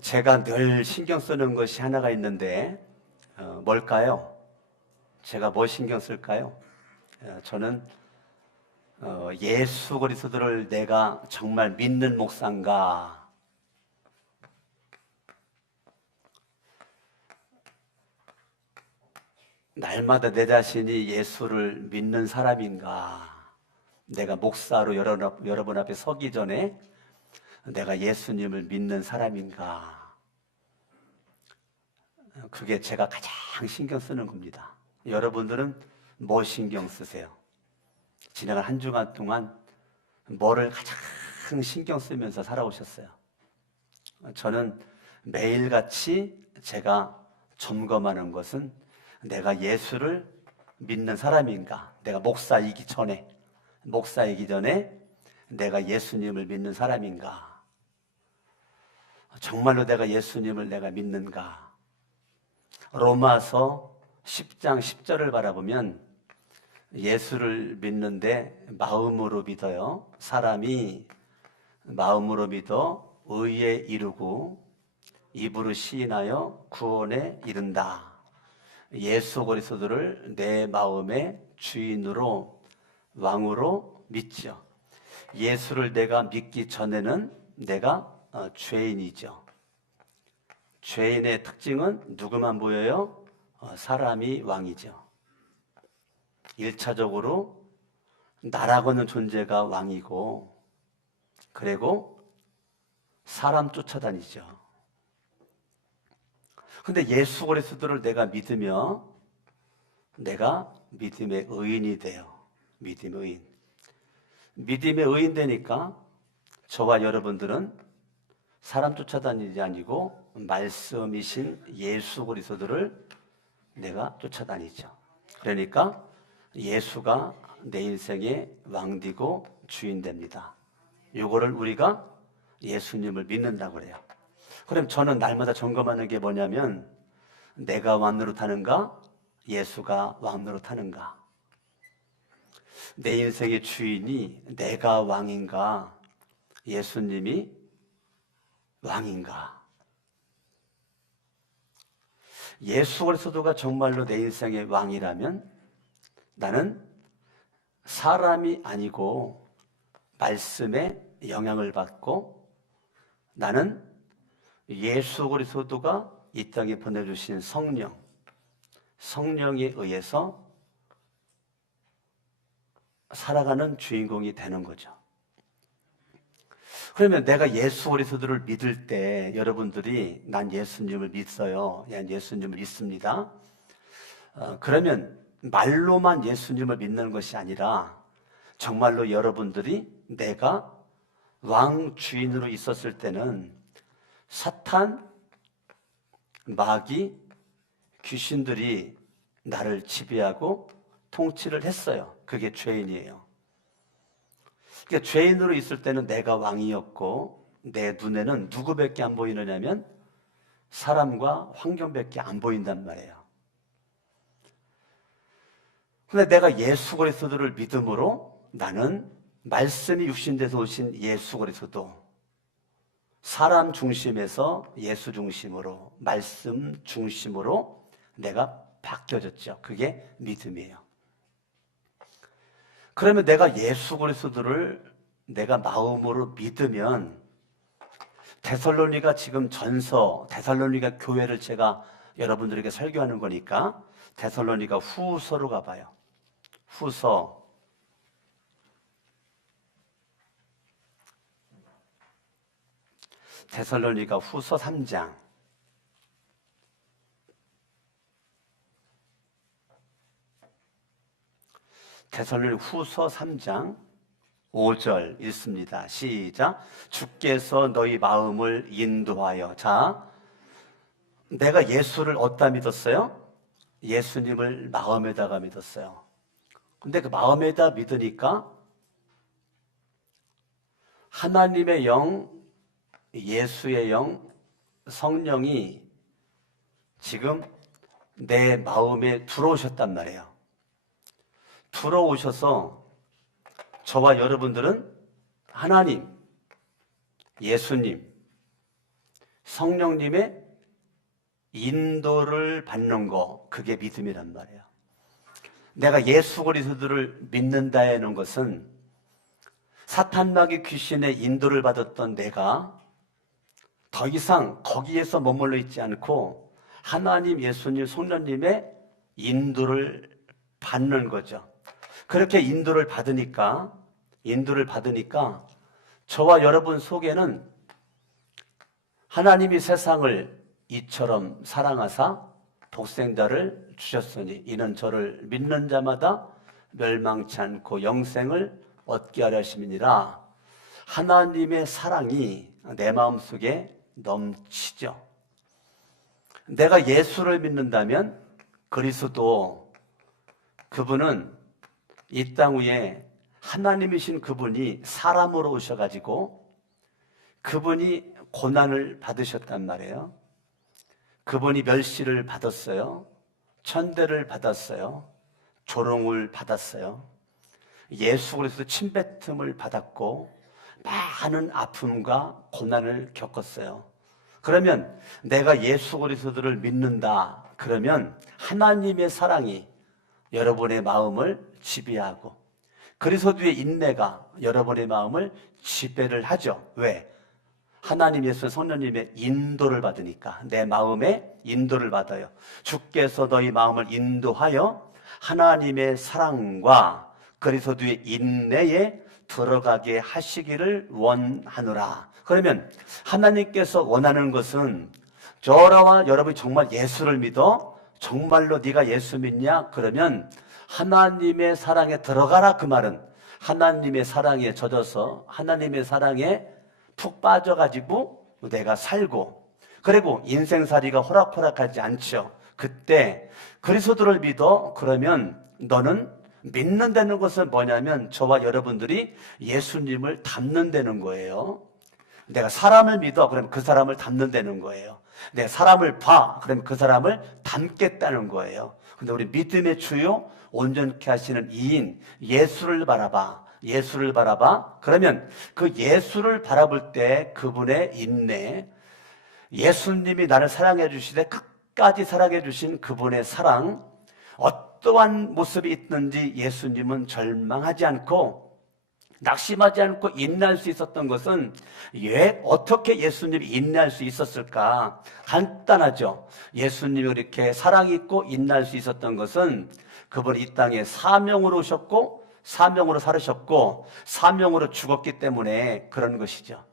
제가 늘 신경 쓰는 것이 하나가 있는데 뭘까요? 제가 뭐 신경 쓸까요? 저는 예수 그리스도를 내가 정말 믿는 목사인가? 날마다 내 자신이 예수를 믿는 사람인가? 내가 목사로 여러분 앞에 서기 전에 내가 예수님을 믿는 사람인가? 그게 제가 가장 신경 쓰는 겁니다. 여러분들은 뭐 신경 쓰세요? 지나간 한 주간 동안 뭐를 가장 신경 쓰면서 살아오셨어요? 저는 매일같이 제가 점검하는 것은 내가 예수를 믿는 사람인가? 내가 목사이기 전에 내가 예수님을 믿는 사람인가? 정말로 내가 예수님을 내가 믿는가? 로마서 10장 10절을 바라보면 예수를 믿는데 마음으로 믿어요. 사람이 마음으로 믿어 의에 이르고 입으로 시인하여 구원에 이른다. 예수 그리스도를 내 마음의 주인으로 왕으로 믿죠. 예수를 내가 믿기 전에는 내가 죄인이죠. 죄인의 특징은 누구만 보여요? 사람이 왕이죠. 1차적으로 나라고 하는 존재가 왕이고, 그리고 사람 쫓아다니죠. 근데 예수 그리스도를 내가 믿으며 내가 믿음의 의인이 돼요. 믿음의 의인. 믿음의 의인 되니까 저와 여러분들은 사람 쫓아다니지 아니고 말씀이신 예수 그리스도를 내가 쫓아다니죠. 그러니까 예수가 내 인생의 왕되고 주인 됩니다. 이거를 우리가 예수님을 믿는다고 그래요. 그럼 저는 날마다 점검하는 게 뭐냐면 내가 왕 노릇하는가? 예수가 왕 노릇하는가? 내 인생의 주인이 내가 왕인가? 예수님이 왕인가? 예수 그리스도가 정말로 내 인생의 왕이라면 나는 사람이 아니고 말씀에 영향을 받고 나는 예수 그리스도가 이 땅에 보내주신 성령에 의해서 살아가는 주인공이 되는 거죠. 그러면 내가 예수 그리스도를 믿을 때 여러분들이 난 예수님을 믿어요. 난 예수님을 믿습니다. 그러면 말로만 예수님을 믿는 것이 아니라 정말로 여러분들이 내가 왕 주인으로 있었을 때는 사탄, 마귀, 귀신들이 나를 지배하고 통치를 했어요. 그게 죄인이에요. 그러니까 죄인으로 있을 때는 내가 왕이었고 내 눈에는 누구밖에 안 보이느냐면 사람과 환경밖에 안 보인단 말이에요. 근데 내가 예수 그리스도를 믿음으로 나는 말씀이 육신돼서 오신 예수 그리스도, 사람 중심에서 예수 중심으로, 말씀 중심으로 내가 바뀌어졌죠. 그게 믿음이에요. 그러면 내가 예수 그리스도를 내가 마음으로 믿으면 데살로니가 지금 데살로니가 교회를 제가 여러분들에게 설교하는 거니까 데살로니가 후서로 가봐요. 데살로니가 후서 3장. 데살로니가 후서 3장 5절 읽습니다. 시작. 주께서 너희 마음을 인도하여. 자, 내가 예수를 어디다 믿었어요? 예수님을 마음에다가 믿었어요. 근데 그 마음에다 믿으니까 하나님의 영, 예수의 영, 성령이 지금 내 마음에 들어오셨단 말이에요. 들어오셔서 저와 여러분들은 하나님, 예수님, 성령님의 인도를 받는 거, 그게 믿음이란 말이에요. 내가 예수 그리스도를 믿는다는 것은 사탄 마귀 귀신의 인도를 받았던 내가 더 이상 거기에서 머물러 있지 않고 하나님, 예수님, 성령님의 인도를 받는 거죠. 그렇게 인도를 받으니까 저와 여러분 속에는 하나님이 세상을 이처럼 사랑하사 독생자를 주셨으니 이는 저를 믿는 자마다 멸망치 않고 영생을 얻게 하려 하심이니라. 하나님의 사랑이 내 마음속에 넘치죠. 내가 예수를 믿는다면 그리스도, 그분은 이 땅 위에 하나님이신 그분이 사람으로 오셔가지고 그분이 고난을 받으셨단 말이에요. 그분이 멸시를 받았어요. 천대를 받았어요. 조롱을 받았어요. 예수 그리스도 침뱉음을 받았고 많은 아픔과 고난을 겪었어요. 그러면 내가 예수 그리스도를 믿는다 그러면 하나님의 사랑이 여러분의 마음을 지배하고 그리스도의 인내가 여러분의 마음을 지배를 하죠. 왜? 하나님, 예수, 성령님의 인도를 받으니까. 내 마음에 인도를 받아요. 주께서 너희 마음을 인도하여 하나님의 사랑과 그리스도의 인내에 들어가게 하시기를 원하노라. 그러면 하나님께서 원하는 것은 저와 여러분이 정말 예수를 믿어? 정말로 네가 예수 믿냐? 그러면 하나님의 사랑에 들어가라. 그 말은 하나님의 사랑에 젖어서 하나님의 사랑에 푹 빠져가지고 내가 살고, 그리고 인생살이가 호락호락하지 않죠. 그때 그리스도를 믿어? 그러면 너는 믿는다는 것은 뭐냐면 저와 여러분들이 예수님을 닮는다는 거예요. 내가 사람을 믿어? 그러면 그 사람을 닮는다는 거예요. 내가 사람을 봐? 그러면 그 사람을 닮겠다는 거예요. 근데 우리 믿음의 주요 온전케 하시는 이인 예수를 바라봐. 예수를 바라봐. 그러면 그 예수를 바라볼 때 그분의 인내, 예수님이 나를 사랑해 주시되 끝까지 사랑해 주신 그분의 사랑, 어떠한 모습이 있든지 예수님은 절망하지 않고 낙심하지 않고 인내할 수 있었던 것은 왜 어떻게 예수님이 인내할 수 있었을까? 간단하죠. 예수님이 이렇게 사랑이 있고 인내할 수 있었던 것은 그분이 이 땅에 사명으로 오셨고 사명으로 살으셨고 사명으로 죽었기 때문에 그런 것이죠.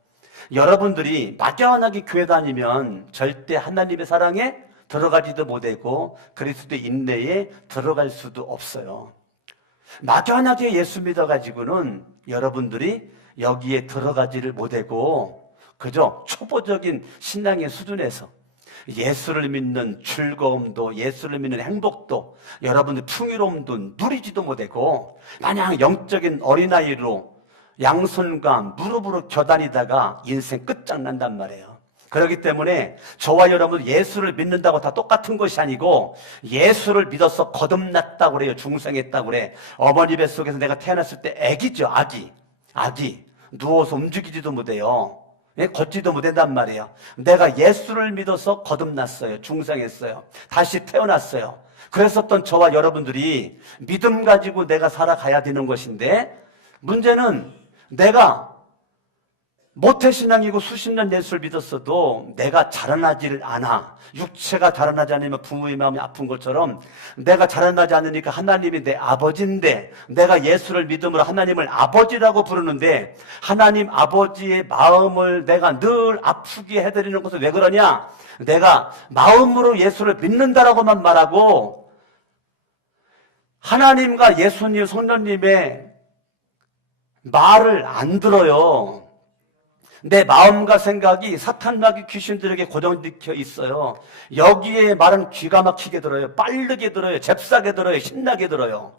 여러분들이 막연하게 교회 다니면 절대 하나님의 사랑에 들어가지도 못하고 그리스도의 인내에 들어갈 수도 없어요. 막연하게 예수 믿어가지고는 여러분들이 여기에 들어가지를 못하고 그저 초보적인 신앙의 수준에서 예수를 믿는 즐거움도, 예수를 믿는 행복도, 여러분들 풍요로움도 누리지도 못하고 마냥 영적인 어린아이로 양손과 무릎으로 겨다니다가 인생 끝장난단 말이에요. 그렇기 때문에 저와 여러분 예수를 믿는다고 다 똑같은 것이 아니고 예수를 믿어서 거듭났다고 그래요. 중생했다고 그래. 어머니 뱃속에서 내가 태어났을 때 아기죠. 아기 누워서 움직이지도 못해요. 걷지도 못한단 말이에요. 내가 예수를 믿어서 거듭났어요. 중생했어요. 다시 태어났어요. 그랬었던 저와 여러분들이 믿음 가지고 내가 살아가야 되는 것인데 문제는 내가 모태신앙이고 수십 년 예수를 믿었어도 내가 자라나지를 않아. 육체가 자라나지 않으면 부모의 마음이 아픈 것처럼 내가 자라나지 않으니까 하나님이 내 아버지인데 내가 예수를 믿음으로 하나님을 아버지라고 부르는데 하나님 아버지의 마음을 내가 늘 아프게 해드리는 것은 왜 그러냐? 내가 마음으로 예수를 믿는다라고만 말하고 하나님과 예수님, 성령님의 말을 안 들어요. 내 마음과 생각이 사탄 마귀 귀신들에게 고정되어 있어요. 여기에 말은 기가 막히게 들어요. 빠르게 들어요. 잽싸게 들어요. 신나게 들어요.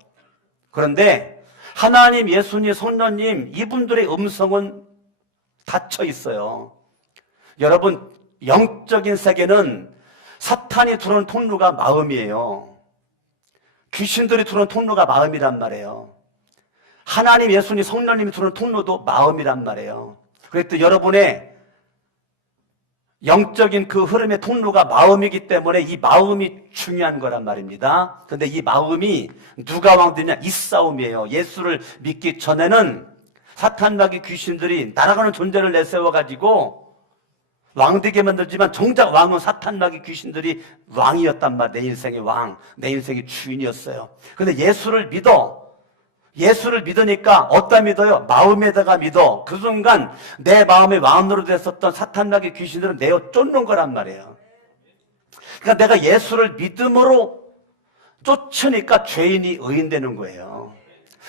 그런데 하나님, 예수님, 성령님 이분들의 음성은 닫혀 있어요. 여러분, 영적인 세계는 사탄이 들어오는 통로가 마음이에요. 귀신들이 들어오는 통로가 마음이란 말이에요. 하나님, 예수님, 성령님이 들어오는 통로도 마음이란 말이에요. 그랬더니 여러분의 영적인 그 흐름의 통로가 마음이기 때문에 이 마음이 중요한 거란 말입니다. 그런데 이 마음이 누가 왕되냐? 이 싸움이에요. 예수를 믿기 전에는 사탄 마귀 귀신들이 날아가는 존재를 내세워가지고 왕되게 만들지만 정작 왕은 사탄 마귀 귀신들이 왕이었단 말이에요. 내 인생의 왕, 내 인생의 주인이었어요. 그런데 예수를 믿으니까 어디다 믿어요? 마음에다가 믿어. 그 순간 내 마음의 왕으로 됐었던 사탄 마귀 귀신들은 내어 쫓는 거란 말이에요. 그러니까 내가 예수를 믿음으로 쫓으니까 죄인이 의인되는 거예요.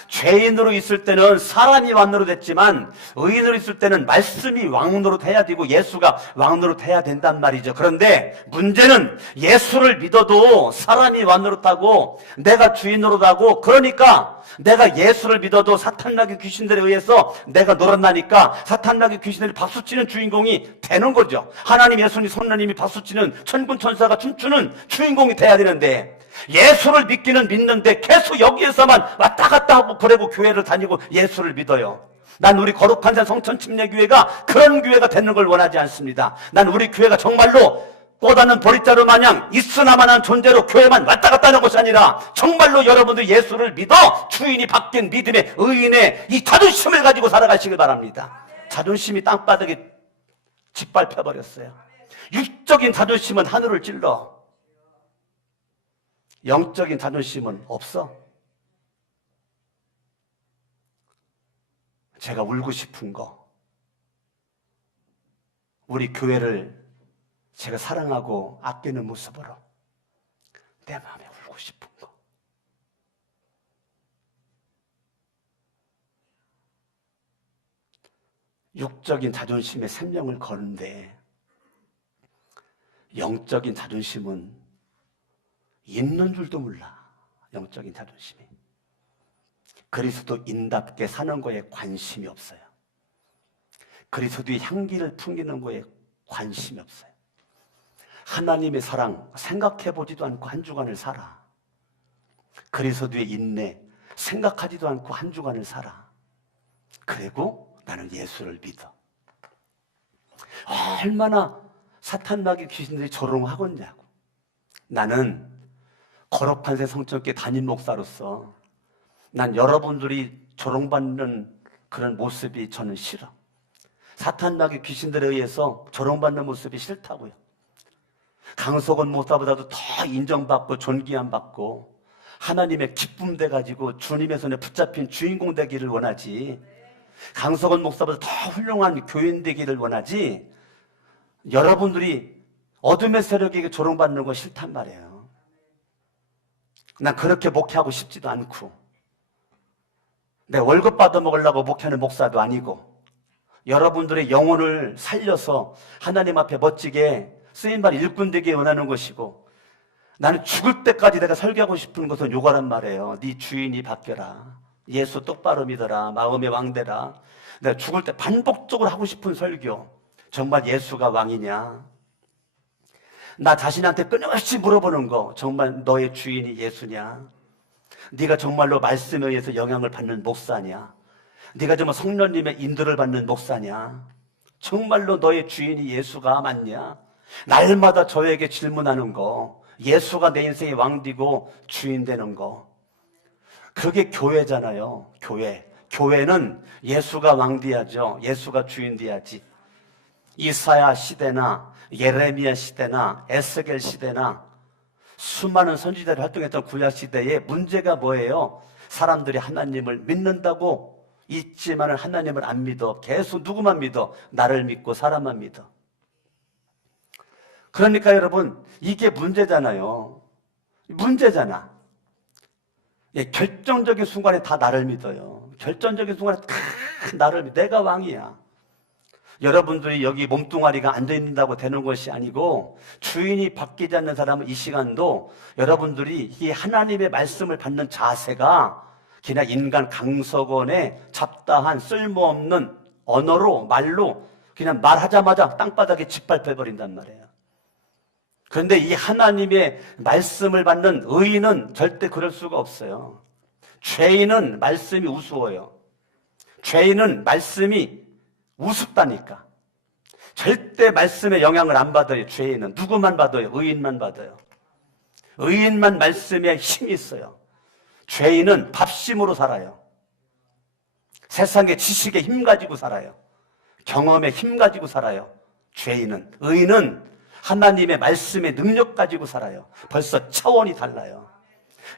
죄인으로 있을 때는 사람이 왕으로 됐지만 의인으로 있을 때는 말씀이 왕으로 돼야 되고 예수가 왕으로 돼야 된단 말이죠. 그런데 문제는 예수를 믿어도 사람이 왕으로 타고 내가 주인으로 타고 그러니까 내가 예수를 믿어도 사탄나귀 귀신들에 의해서 내가 놀아나니까 사탄나귀 귀신들이 박수치는 주인공이 되는 거죠. 하나님, 예수님, 성령님이 박수치는 천군 천사가 춤추는 주인공이 돼야 되는데 예수를 믿기는 믿는데 계속 여기에서만 왔다 갔다 하고 그러고 교회를 다니고 예수를 믿어요. 난 우리 거룩한 산 성천침례교회가 그런 교회가 되는 걸 원하지 않습니다. 난 우리 교회가 정말로 꽃하는 보리자루 마냥 있으나마한 존재로 교회만 왔다 갔다 하는 것이 아니라 정말로 여러분들 예수를 믿어 주인이 바뀐 믿음의 의인의 이 자존심을 가지고 살아가시길 바랍니다. 자존심이 땅바닥에 짓밟혀버렸어요. 육적인 자존심은 하늘을 찔러. 영적인 자존심은 없어. 제가 울고 싶은 거, 우리 교회를 제가 사랑하고 아끼는 모습으로 내 마음에 울고 싶은 거. 육적인 자존심에 생명을 거는데 영적인 자존심은 있는 줄도 몰라. 영적인 자존심이. 그리스도인답게 사는 거에 관심이 없어요. 그리스도의 향기를 풍기는 거에 관심이 없어요. 하나님의 사랑 생각해보지도 않고 한 주간을 살아. 그리스도의 인내 생각하지도 않고 한 주간을 살아. 그리고 나는 예수를 믿어. 얼마나 사탄 마귀 귀신들이 조롱하겠냐고. 나는 거룩한 새 성전교회 담임 목사로서 난 여러분들이 조롱받는 그런 모습이 저는 싫어. 사탄 마귀 귀신들에 의해서 조롱받는 모습이 싫다고요. 강석원 목사보다도 더 인정받고 존귀함 받고 하나님의 기쁨 돼가지고 주님의 손에 붙잡힌 주인공 되기를 원하지, 강석원 목사보다 더 훌륭한 교인 되기를 원하지, 여러분들이 어둠의 세력에게 조롱받는 거 싫단 말이에요. 난 그렇게 목회하고 싶지도 않고, 내 월급 받아 먹으려고 목회하는 목사도 아니고, 여러분들의 영혼을 살려서 하나님 앞에 멋지게 쓰임받은 일꾼 되게 원하는 것이고, 나는 죽을 때까지 내가 설교하고 싶은 것은 요거란 말이에요. 네 주인이 바뀌어라. 예수 똑바로 믿어라. 마음의 왕되라. 내가 죽을 때 반복적으로 하고 싶은 설교. 정말 예수가 왕이냐? 나 자신한테 끊임없이 물어보는 거. 정말 너의 주인이 예수냐? 네가 정말로 말씀에 의해서 영향을 받는 목사냐? 네가 정말 성령님의 인도를 받는 목사냐? 정말로 너의 주인이 예수가 맞냐? 날마다 저에게 질문하는 거. 예수가 내 인생의 왕되고 주인 되는 거. 그게 교회잖아요. 교회는 예수가 왕돼야죠. 예수가 주인 돼야지. 이사야 시대나 예레미야 시대나 에스겔 시대나 수많은 선지자들이 활동했던 구약 시대에 문제가 뭐예요? 사람들이 하나님을 믿는다고 있지만 하나님을 안 믿어. 계속 누구만 믿어? 나를 믿고 사람만 믿어. 그러니까 여러분, 이게 문제잖아요. 문제잖아. 예, 결정적인 순간에 다 나를 믿어요. 결정적인 순간에 다 나를 믿어. 내가 왕이야. 여러분들이 여기 몸뚱아리가 앉아있는다고 되는 것이 아니고, 주인이 바뀌지 않는 사람은 이 시간도 여러분들이 이 하나님의 말씀을 받는 자세가 그냥 인간 강석원의 잡다한 쓸모없는 언어로, 말로 그냥 말하자마자 땅바닥에 짓밟혀버린단 말이에요. 그런데 이 하나님의 말씀을 받는 의인은 절대 그럴 수가 없어요. 죄인은 말씀이 우스워요. 죄인은 말씀이 우습다니까. 절대 말씀의 영향을 안 받아요. 죄인은 누구만 받아요? 의인만 받아요. 의인만 말씀에 힘이 있어요. 죄인은 밥심으로 살아요. 세상의 지식에 힘 가지고 살아요. 경험에 힘 가지고 살아요. 죄인은. 의인은 하나님의 말씀의 능력 가지고 살아요. 벌써 차원이 달라요.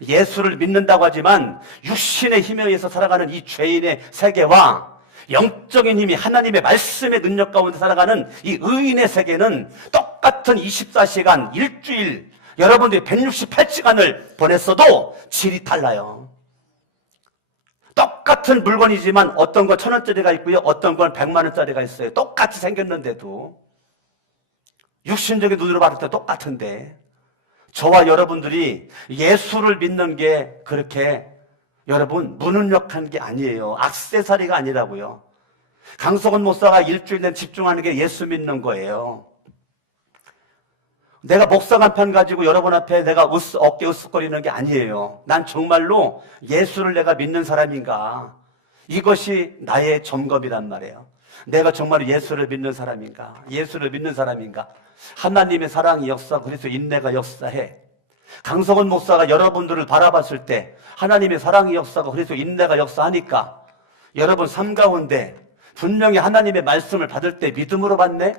예수를 믿는다고 하지만 육신의 힘에 의해서 살아가는 이 죄인의 세계와 영적인 힘이 하나님의 말씀의 능력 가운데 살아가는 이 의인의 세계는 똑같은 24시간, 일주일, 여러분들이 168시간을 보냈어도 질이 달라요. 똑같은 물건이지만 어떤 건 1,000원짜리가 있고요. 어떤 건 100만 원짜리가 있어요. 똑같이 생겼는데도 육신적인 눈으로 봤을 때 똑같은데 저와 여러분들이 예수를 믿는 게 그렇게 여러분 무능력한 게 아니에요. 액세서리가 아니라고요. 강석원 목사가 일주일 내내 집중하는 게 예수 믿는 거예요. 내가 목사 간판 가지고 여러분 앞에 내가 어깨 으쓱거리는 게 아니에요. 난 정말로 예수를 내가 믿는 사람인가? 이것이 나의 점검이란 말이에요. 내가 정말 예수를 믿는 사람인가? 예수를 믿는 사람인가? 하나님의 사랑이 역사하고 그래서 인내가 역사해. 강석원 목사가 여러분들을 바라봤을 때 하나님의 사랑이 역사하고 그래서 인내가 역사하니까 여러분 삶 가운데 분명히 하나님의 말씀을 받을 때 믿음으로 받네?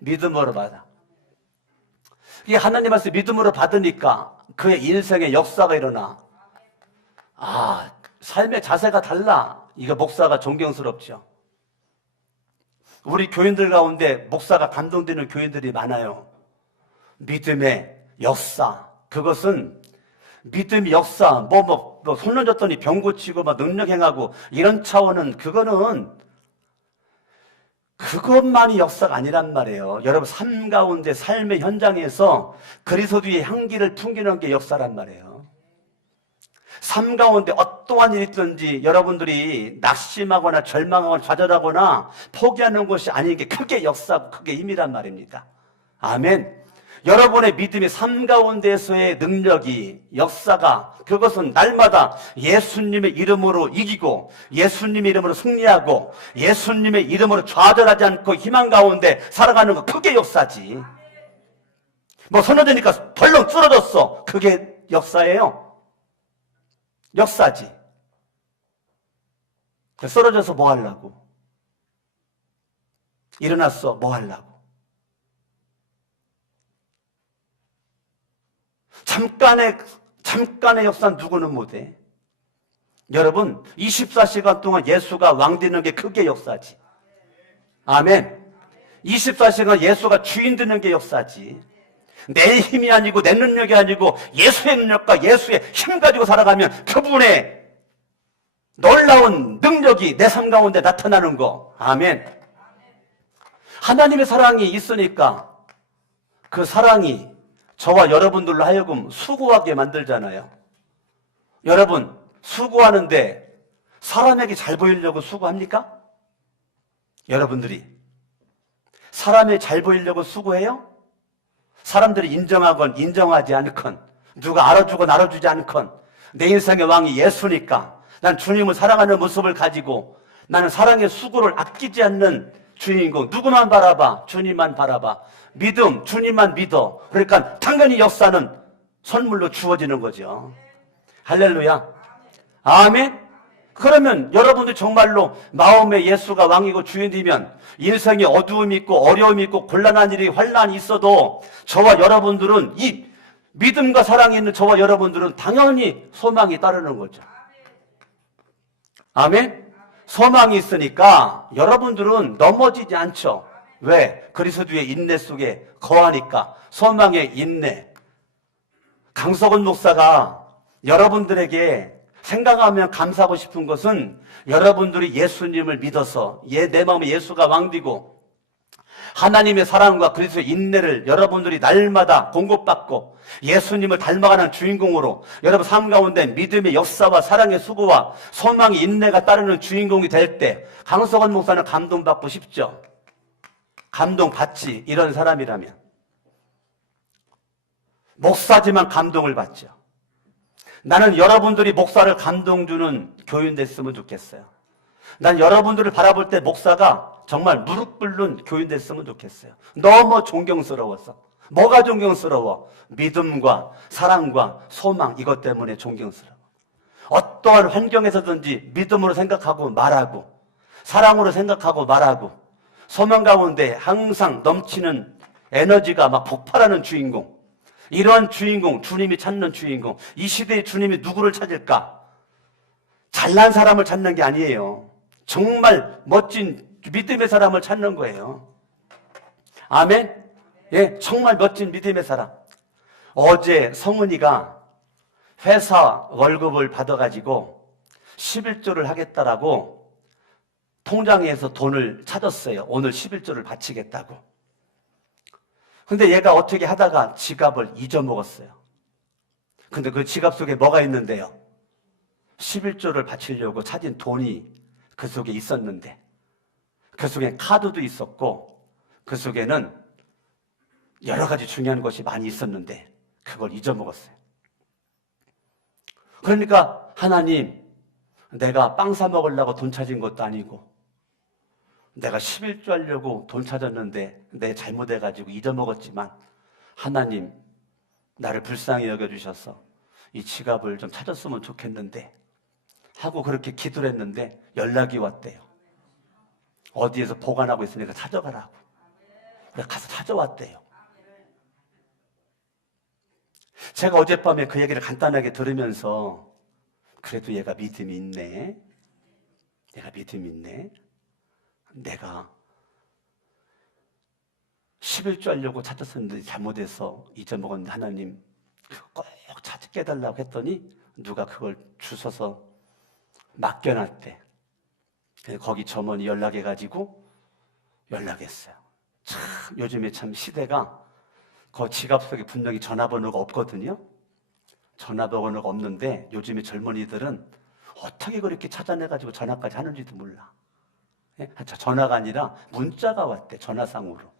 믿음으로 받아. 이 하나님 말씀 믿음으로 받으니까 그의 인생의 역사가 일어나. 아, 삶의 자세가 달라. 이거 목사가 존경스럽죠. 우리 교인들 가운데 목사가 감동되는 교인들이 많아요. 믿음의 역사. 그것은 믿음의 역사. 손 얹었더니 병 고치고 능력 행하고 이런 차원은 그것만이 역사가 아니란 말이에요. 여러분 삶 가운데 삶의 현장에서 그리스도의 향기를 풍기는 게 역사란 말이에요. 삶 가운데 어떠한 일이 있든지 여러분들이 낙심하거나 절망하거나 좌절하거나 포기하는 것이 아닌 게 크게 역사고 크게 힘이란 말입니다. 아멘. 여러분의 믿음이 삶 가운데서의 능력이 역사가 그것은 날마다 예수님의 이름으로 이기고 예수님의 이름으로 승리하고 예수님의 이름으로 좌절하지 않고 희망 가운데 살아가는 거 그게 역사지. 서너되니까 벌렁 쓰러졌어. 그게 역사예요. 역사지. 쓰러져서 뭐 하려고? 일어났어. 뭐 하려고? 잠깐의 역사는 누구는 못해. 여러분 24시간 동안 예수가 왕되는 게 그게 역사지. 아멘. 24시간 예수가 주인 되는 게 역사지. 내 힘이 아니고 내 능력이 아니고 예수의 능력과 예수의 힘 가지고 살아가면 그분의 놀라운 능력이 내 삶 가운데 나타나는 거. 아멘. 하나님의 사랑이 있으니까 그 사랑이 저와 여러분들로 하여금 수고하게 만들잖아요. 여러분 수고하는데 사람에게 잘 보이려고 수고합니까? 여러분들이 사람에게 잘 보이려고 수고해요? 사람들이 인정하건 인정하지 않건 누가 알아주건 알아주지 않건 내 인생의 왕이 예수니까 난 주님을 사랑하는 모습을 가지고 나는 사랑의 수고를 아끼지 않는 주인공. 누구만 바라봐? 주님만 바라봐. 믿음, 주님만 믿어. 그러니까 당연히 역사는 선물로 주어지는 거죠. 할렐루야. 아멘. 그러면 여러분들 정말로 마음에 예수가 왕이고 주인이면 인생에 어두움이 있고 어려움이 있고 곤란한 일이 환난이 있어도 저와 여러분들은 이 믿음과 사랑이 있는 저와 여러분들은 당연히 소망이 따르는 거죠. 아멘. 소망이 있으니까 여러분들은 넘어지지 않죠. 왜? 그리스도의 인내 속에 거하니까. 소망의 인내. 강석원 목사가 여러분들에게 생각하면 감사하고 싶은 것은 여러분들이 예수님을 믿어서 내 마음에 예수가 왕되고 하나님의 사랑과 그리스도의 인내를 여러분들이 날마다 공급받고 예수님을 닮아가는 주인공으로 여러분 삶 가운데 믿음의 역사와 사랑의 수고와 소망의 인내가 따르는 주인공이 될 때 강석원 목사는 감동받고 싶죠. 감동받지. 이런 사람이라면. 목사지만 감동을 받죠. 나는 여러분들이 목사를 감동 주는 교인 됐으면 좋겠어요. 난 여러분들을 바라볼 때 목사가 정말 무릎 꿇는 교인 됐으면 좋겠어요. 너무 존경스러워서. 뭐가 존경스러워? 믿음과 사랑과 소망, 이것 때문에 존경스러워. 어떠한 환경에서든지 믿음으로 생각하고 말하고, 사랑으로 생각하고 말하고, 소망 가운데 항상 넘치는 에너지가 막 폭발하는 주인공. 이러한 주인공, 주님이 찾는 주인공. 이 시대의 주님이 누구를 찾을까? 잘난 사람을 찾는 게 아니에요. 정말 멋진 믿음의 사람을 찾는 거예요. 아멘? 예, 정말 멋진 믿음의 사람. 어제 성은이가 회사 월급을 받아가지고 11조를 하겠다라고 통장에서 돈을 찾았어요. 오늘 11조를 바치겠다고. 근데 얘가 어떻게 하다가 지갑을 잊어먹었어요. 근데 그 지갑 속에 뭐가 있는데요? 11조를 바치려고 찾은 돈이 그 속에 있었는데, 그 속에 카드도 있었고, 그 속에는 여러 가지 중요한 것이 많이 있었는데 그걸 잊어먹었어요. 그러니까 하나님, 내가 빵 사 먹으려고 돈 찾은 것도 아니고, 내가 11조 하려고 돈 찾았는데 내 잘못해가지고 잊어먹었지만, 하나님 나를 불쌍히 여겨주셔서 이 지갑을 좀 찾았으면 좋겠는데 하고 그렇게 기도를 했는데 연락이 왔대요. 어디에서 보관하고 있으니까 찾아가라고. 그래서 가서 찾아왔대요. 제가 어젯밤에 그 얘기를 간단하게 들으면서, 그래도 얘가 믿음이 있네. 얘가 믿음이 있네. 내가 11조 하려고 찾았었는데 잘못해서 잊어먹었는데 하나님 그거 꼭 찾게 해달라고 했더니 누가 그걸 주워서 맡겨놨대. 거기 점원이 연락해가지고 연락했어요. 참 요즘에 참 시대가, 그 지갑 속에 분명히 전화번호가 없거든요. 전화번호가 없는데 요즘에 젊은이들은 어떻게 그렇게 찾아내가지고 전화까지 하는지도 몰라. 예? 전화가 아니라 문자가 왔대, 전화상으로.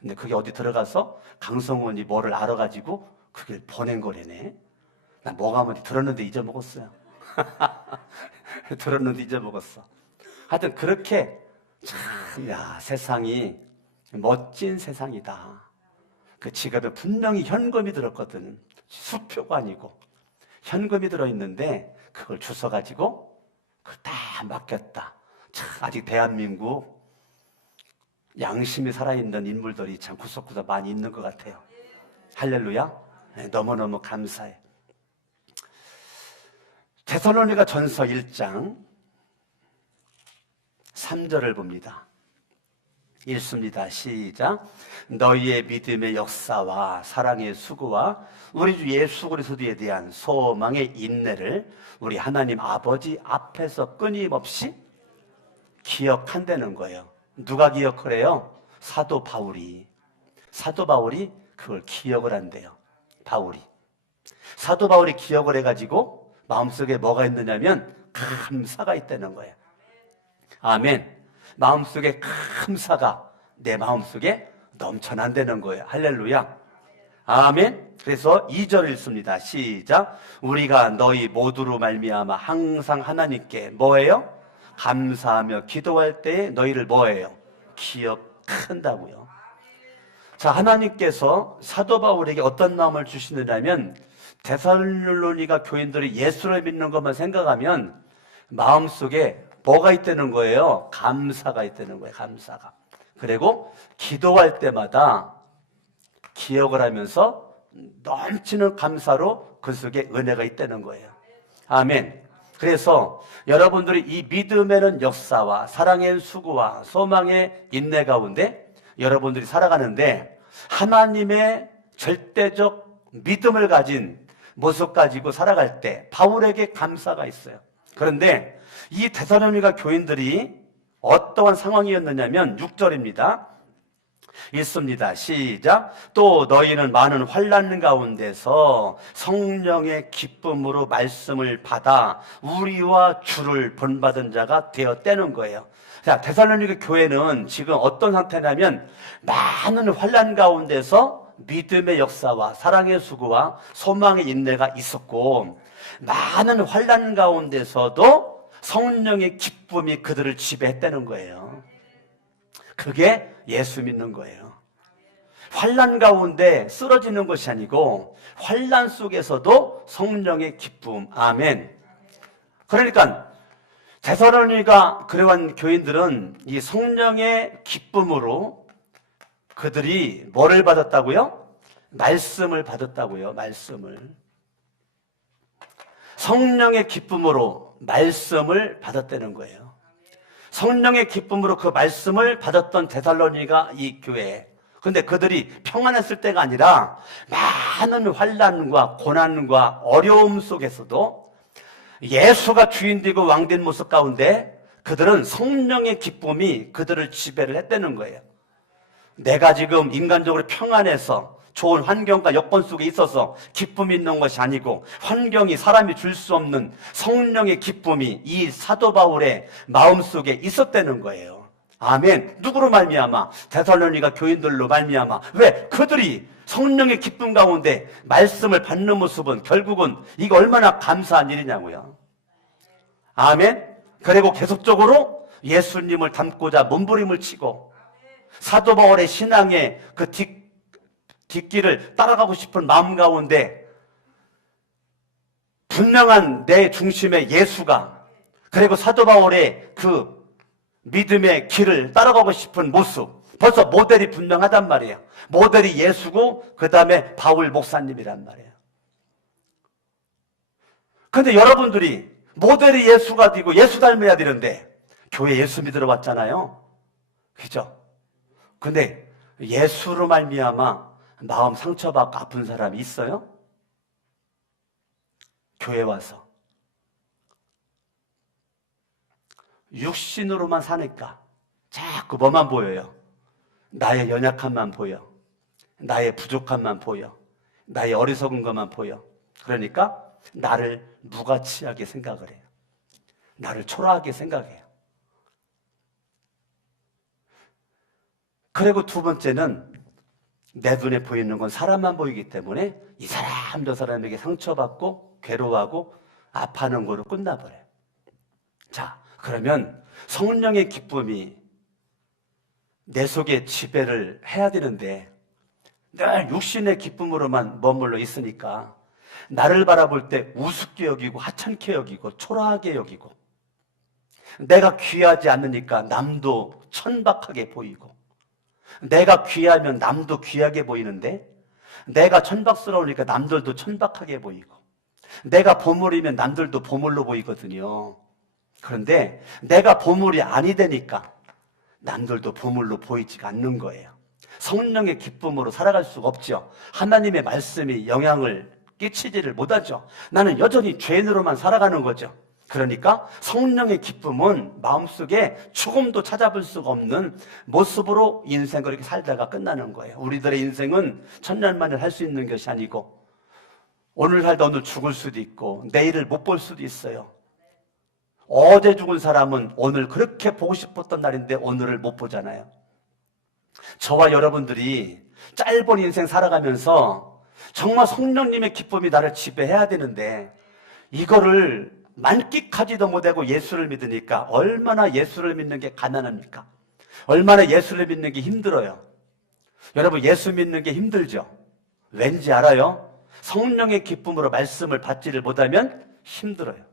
근데 그게 어디 들어가서 강성원이 뭐를 알아가지고 그걸 보낸 거래네. 나 뭐가 뭔지 들었는데 잊어먹었어요. 들었는데 잊어먹었어. 하여튼 그렇게 참, 야, 세상이 멋진 세상이다. 그 지갑에 분명히 현금이 들었거든. 수표가 아니고 현금이 들어있는데 그걸 주워가지고 그걸 다 맡겼다. 참, 아직 대한민국 양심이 살아있는 인물들이 참 구석구석 많이 있는 것 같아요. 할렐루야. 네, 너무너무 감사해. 데살로니가 전서 1장 3절을 봅니다. 읽습니다. 시작. 너희의 믿음의 역사와 사랑의 수고와 우리 주 예수 그리스도에 대한 소망의 인내를 우리 하나님 아버지 앞에서 끊임없이 기억한다는 거예요. 누가 기억을 해요? 사도 바울이. 사도 바울이 그걸 기억을 한대요. 바울이. 사도 바울이 기억을 해가지고 마음속에 뭐가 있느냐면 감사가 있다는 거예요. 아멘. 마음속에 감사가 내 마음속에 넘쳐난다는 거예요. 할렐루야. 아멘. 그래서 2절 읽습니다. 시작. 우리가 너희 모두로 말미암아 항상 하나님께 뭐예요? 감사하며 기도할 때에 너희를 뭐예요? 기억한다고요. 자, 하나님께서 사도 바울에게 어떤 마음을 주시느냐면, 데살로니가 교인들이 예수를 믿는 것만 생각하면 마음속에 뭐가 있다는 거예요? 감사가 있다는 거예요. 감사가. 그리고 기도할 때마다 기억을 하면서 넘치는 감사로 그 속에 은혜가 있다는 거예요. 아멘. 그래서 여러분들이 이 믿음에는 역사와 사랑의 수고와 소망의 인내 가운데 여러분들이 살아가는데, 하나님의 절대적 믿음을 가진 모습 가지고 살아갈 때 바울에게 감사가 있어요. 그런데 이 데살로니가 교인들이 어떠한 상황이었느냐면 6절입니다. 읽습니다. 시작. 또 너희는 많은 환난 가운데서 성령의 기쁨으로 말씀을 받아 우리와 주를 본받은 자가 되었다는 거예요. 자, 데살로니가 교회는 지금 어떤 상태냐면 많은 환난 가운데서 믿음의 역사와 사랑의 수고와 소망의 인내가 있었고, 많은 환난 가운데서도 성령의 기쁨이 그들을 지배했다는 거예요. 그게 예수 믿는 거예요. 환난 가운데 쓰러지는 것이 아니고 환난 속에서도 성령의 기쁨. 아멘. 그러니까 데살로니가 그러한 교인들은 이 성령의 기쁨으로 그들이 뭐를 받았다고요? 말씀을 받았다고요. 말씀을. 성령의 기쁨으로 말씀을 받았다는 거예요. 성령의 기쁨으로 그 말씀을 받았던 데살로니가 이 교회. 근데 그들이 평안했을 때가 아니라 많은 환난과 고난과 어려움 속에서도 예수가 주인되고 왕된 모습 가운데 그들은 성령의 기쁨이 그들을 지배를 했다는 거예요. 내가 지금 인간적으로 평안해서 좋은 환경과 여건 속에 있어서 기쁨이 있는 것이 아니고 환경이 사람이 줄 수 없는 성령의 기쁨이 이 사도 바울의 마음속에 있었다는 거예요. 아멘. 누구로 말미암아? 데살로니가 교인들로 말미암아. 왜? 그들이 성령의 기쁨 가운데 말씀을 받는 모습은 결국은 이거 얼마나 감사한 일이냐고요. 아멘. 그리고 계속적으로 예수님을 닮고자 몸부림을 치고 사도 바울의 신앙의 그 뒷길을 따라가고 싶은 마음 가운데 분명한 내 중심에 예수가, 그리고 사도 바울의 그 믿음의 길을 따라가고 싶은 모습, 벌써 모델이 분명하단 말이에요. 모델이 예수고 그 다음에 바울 목사님이란 말이에요. 근데 여러분들이 모델이 예수가 되고 예수 닮아야 되는데 교회 예수 믿으러 왔잖아요. 그죠? 근데 예수로 말미암아 마음 상처받고 아픈 사람이 있어요? 교회 와서 육신으로만 사니까 자꾸 뭐만 보여요? 나의 연약함만 보여. 나의 부족함만 보여. 나의 어리석은 것만 보여. 그러니까 나를 무가치하게 생각을 해요. 나를 초라하게 생각해요. 그리고 두 번째는 내 눈에 보이는 건 사람만 보이기 때문에 이 사람 저 사람에게 상처받고 괴로워하고 아파하는 거로 끝나버려요. 자, 그러면 성령의 기쁨이 내 속에 지배를 해야 되는데 늘 육신의 기쁨으로만 머물러 있으니까 나를 바라볼 때 우습게 여기고 하찮게 여기고 초라하게 여기고, 내가 귀하지 않으니까 남도 천박하게 보이고, 내가 귀하면 남도 귀하게 보이는데 내가 천박스러우니까 남들도 천박하게 보이고, 내가 보물이면 남들도 보물로 보이거든요. 그런데 내가 보물이 아니 되니까 남들도 보물로 보이지가 않는 거예요. 성령의 기쁨으로 살아갈 수가 없죠. 하나님의 말씀이 영향을 끼치지를 못하죠. 나는 여전히 죄인으로만 살아가는 거죠. 그러니까 성령의 기쁨은 마음속에 조금도 찾아볼 수가 없는 모습으로 인생을 이렇게 살다가 끝나는 거예요. 우리들의 인생은 천년만을 할 수 있는 것이 아니고 오늘 살다 오늘 죽을 수도 있고 내일을 못 볼 수도 있어요. 어제 죽은 사람은 오늘 그렇게 보고 싶었던 날인데 오늘을 못 보잖아요. 저와 여러분들이 짧은 인생 살아가면서 정말 성령님의 기쁨이 나를 지배해야 되는데 이거를 만끽하지도 못하고 예수를 믿으니까 얼마나 예수를 믿는 게 가난합니까? 얼마나 예수를 믿는 게 힘들어요. 여러분, 예수 믿는 게 힘들죠? 왠지 알아요? 성령의 기쁨으로 말씀을 받지를 못하면 힘들어요.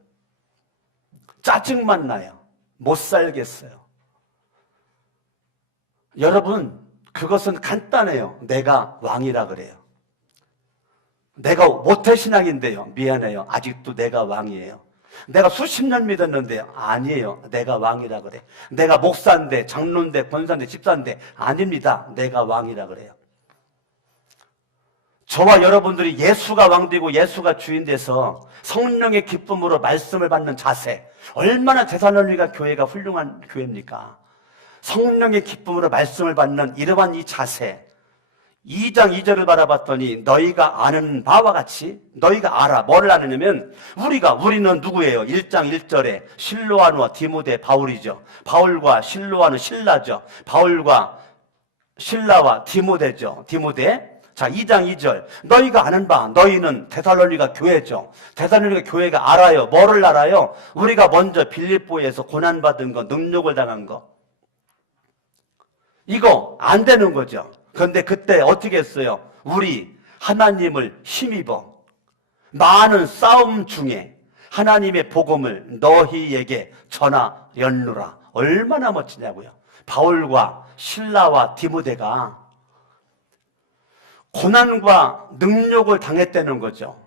짜증만 나요. 못 살겠어요. 여러분, 그것은 간단해요. 내가 왕이라 그래요. 내가 모태신앙인데요. 미안해요. 아직도 내가 왕이에요. 내가 수십 년 믿었는데 아니에요. 내가 왕이라 그래. 내가 목사인데 장로인데 권사인데 집사인데 아닙니다. 내가 왕이라 그래요. 저와 여러분들이 예수가 왕되고 예수가 주인 돼서 성령의 기쁨으로 말씀을 받는 자세, 얼마나 데살로니가 교회가 훌륭한 교회입니까? 성령의 기쁨으로 말씀을 받는 이러한 이 자세, 2장 2절을 바라봤더니 너희가 아는 바와 같이, 너희가 알아. 뭐를 아느냐면 우리는 누구예요? 1장 1절에 실로아누와 디모데, 바울이죠. 바울과 실로아는 신라죠. 바울과 신라와 디모데죠. 디모데. 자, 2장 2절. 너희가 아는 바, 너희는 데살로니가 교회죠. 데살로니가 교회가 알아요. 뭐를 알아요? 우리가 먼저 빌립보에서 고난받은 거, 능욕을 당한 거. 이거 안 되는 거죠. 그런데 그때 어떻게 했어요? 우리 하나님을 힘입어 많은 싸움 중에 하나님의 복음을 너희에게 전하였노라. 얼마나 멋지냐고요. 바울과 실라와 디모데가 고난과 능욕을 당했다는 거죠.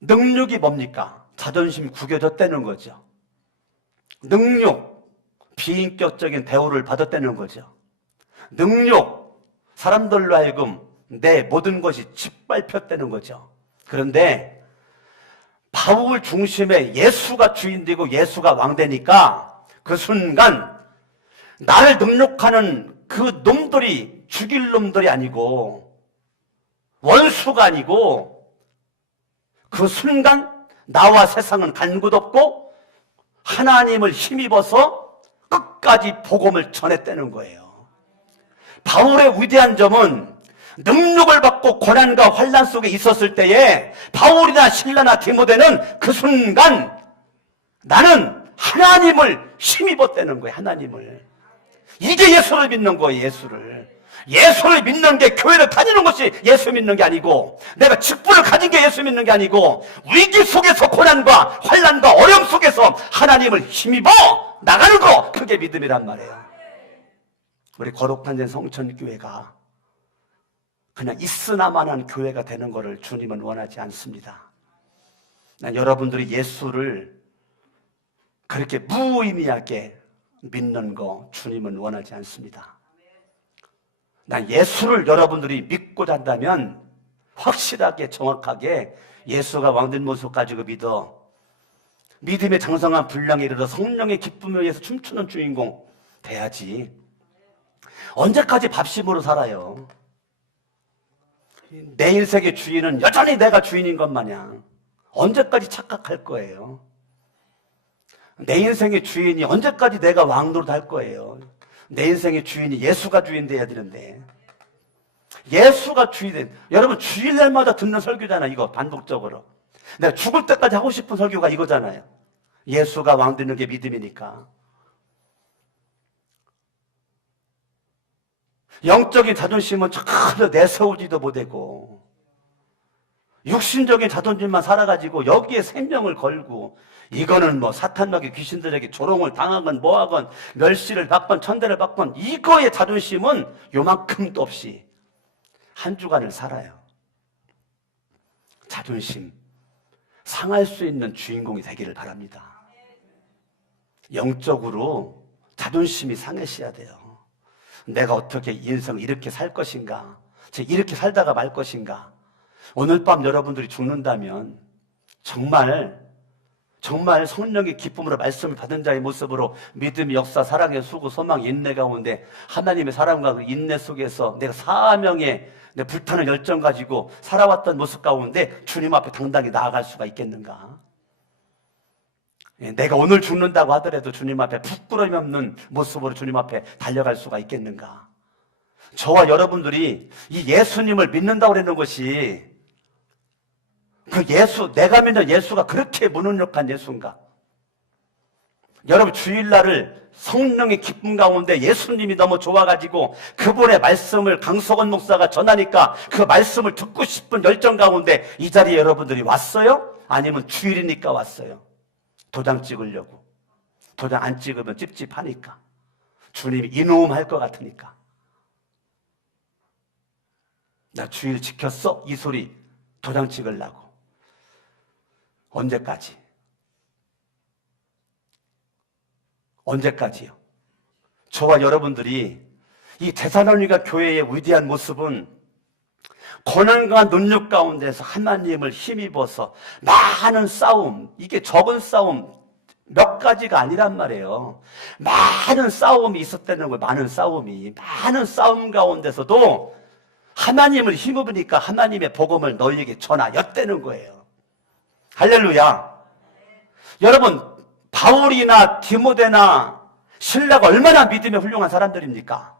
능욕이 뭡니까? 자존심이 구겨졌다는 거죠. 능욕, 비인격적인 대우를 받았다는 거죠. 능욕, 사람들로 하여금 내 모든 것이 짓밟혔다는 거죠. 그런데 바울 중심에 예수가 주인되고 예수가 왕되니까 그 순간 나를 능욕하는 그 놈들이 죽일 놈들이 아니고 원수가 아니고 그 순간 나와 세상은 간 곳 없고 하나님을 힘입어서 끝까지 복음을 전했다는 거예요. 바울의 위대한 점은 능력을 받고 고난과 환난 속에 있었을 때에 바울이나 실라나 디모데는 그 순간 나는 하나님을 힘입었다는 거예요. 하나님을. 이게 예수를 믿는 거예요. 예수를 믿는 게 교회를 다니는 것이 예수 믿는 게 아니고 내가 직분을 가진 게 예수 믿는 게 아니고 위기 속에서 고난과 환난과 어려움 속에서 하나님을 힘입어 나가는 거, 그게 믿음이란 말이에요. 우리 거룩한 성천교회가 그냥 있으나마한 교회가 되는 것을 주님은 원하지 않습니다. 난 여러분들이 예수를 그렇게 무의미하게 믿는 거 주님은 원하지 않습니다. 난 예수를 여러분들이 믿고 산다면 확실하게 정확하게 예수가 왕된 모습 가지고 믿어 믿음의 장성한 분량에 이르러 성령의 기쁨에 의해서 춤추는 주인공 돼야지. 언제까지 밥심으로 살아요? 내 인생의 주인은 여전히 내가 주인인 것 마냥 언제까지 착각할 거예요? 내 인생의 주인이 언제까지 내가 왕노릇 할 거예요? 내 인생의 주인이 예수가 주인 돼야 되는데 예수가 주인 돼. 여러분 주일날마다 듣는 설교잖아. 이거 반복적으로 내가 죽을 때까지 하고 싶은 설교가 이거잖아요. 예수가 왕 되는 게 믿음이니까. 영적인 자존심은 전혀 내세우지도 못하고 육신적인 자존심만 살아가지고 여기에 생명을 걸고 이거는 뭐 사탄막의 귀신들에게 조롱을 당하건 뭐하건 멸시를 받건 천대를 받건 이거의 자존심은 요만큼도 없이 한 주간을 살아요. 자존심 상할 수 있는 주인공이 되기를 바랍니다. 영적으로 자존심이 상해셔야 돼요. 내가 어떻게 인생을 이렇게 살 것인가? 이렇게 살다가 말 것인가? 오늘 밤 여러분들이 죽는다면 정말 성령의 기쁨으로 말씀을 받은 자의 모습으로 믿음, 역사, 사랑의 수고, 소망, 인내 가운데 하나님의 사랑과 그 인내 속에서 내가 사명에 내 불타는 열정 가지고 살아왔던 모습 가운데 주님 앞에 당당히 나아갈 수가 있겠는가? 내가 오늘 죽는다고 하더라도 주님 앞에 부끄러움이 없는 모습으로 주님 앞에 달려갈 수가 있겠는가? 저와 여러분들이 이 예수님을 믿는다고 그러는 것이 그 예수, 내가 믿는 예수가 그렇게 무능력한 예수인가? 여러분 주일날을 성령의 기쁨 가운데 예수님이 너무 좋아가지고 그분의 말씀을 강석원 목사가 전하니까 그 말씀을 듣고 싶은 열정 가운데 이 자리에 여러분들이 왔어요? 아니면 주일이니까 왔어요? 도장 찍으려고. 도장 안 찍으면 찝찝하니까. 주님이 이놈 할 것 같으니까. 나 주일 지켰어? 이 소리 도장 찍으려고. 언제까지? 언제까지요? 저와 여러분들이 이 데살로니가 교회의 위대한 모습은 고난과 능력 가운데서 하나님을 힘입어서 많은 싸움, 이게 적은 싸움 몇 가지가 아니란 말이에요. 많은 싸움이 있었다는 거예요. 많은 싸움 가운데서도 하나님을 힘입으니까 하나님의 복음을 너희에게 전하였다는 거예요. 할렐루야. 여러분 바울이나 디모데나 실라가 얼마나 믿음에 훌륭한 사람들입니까?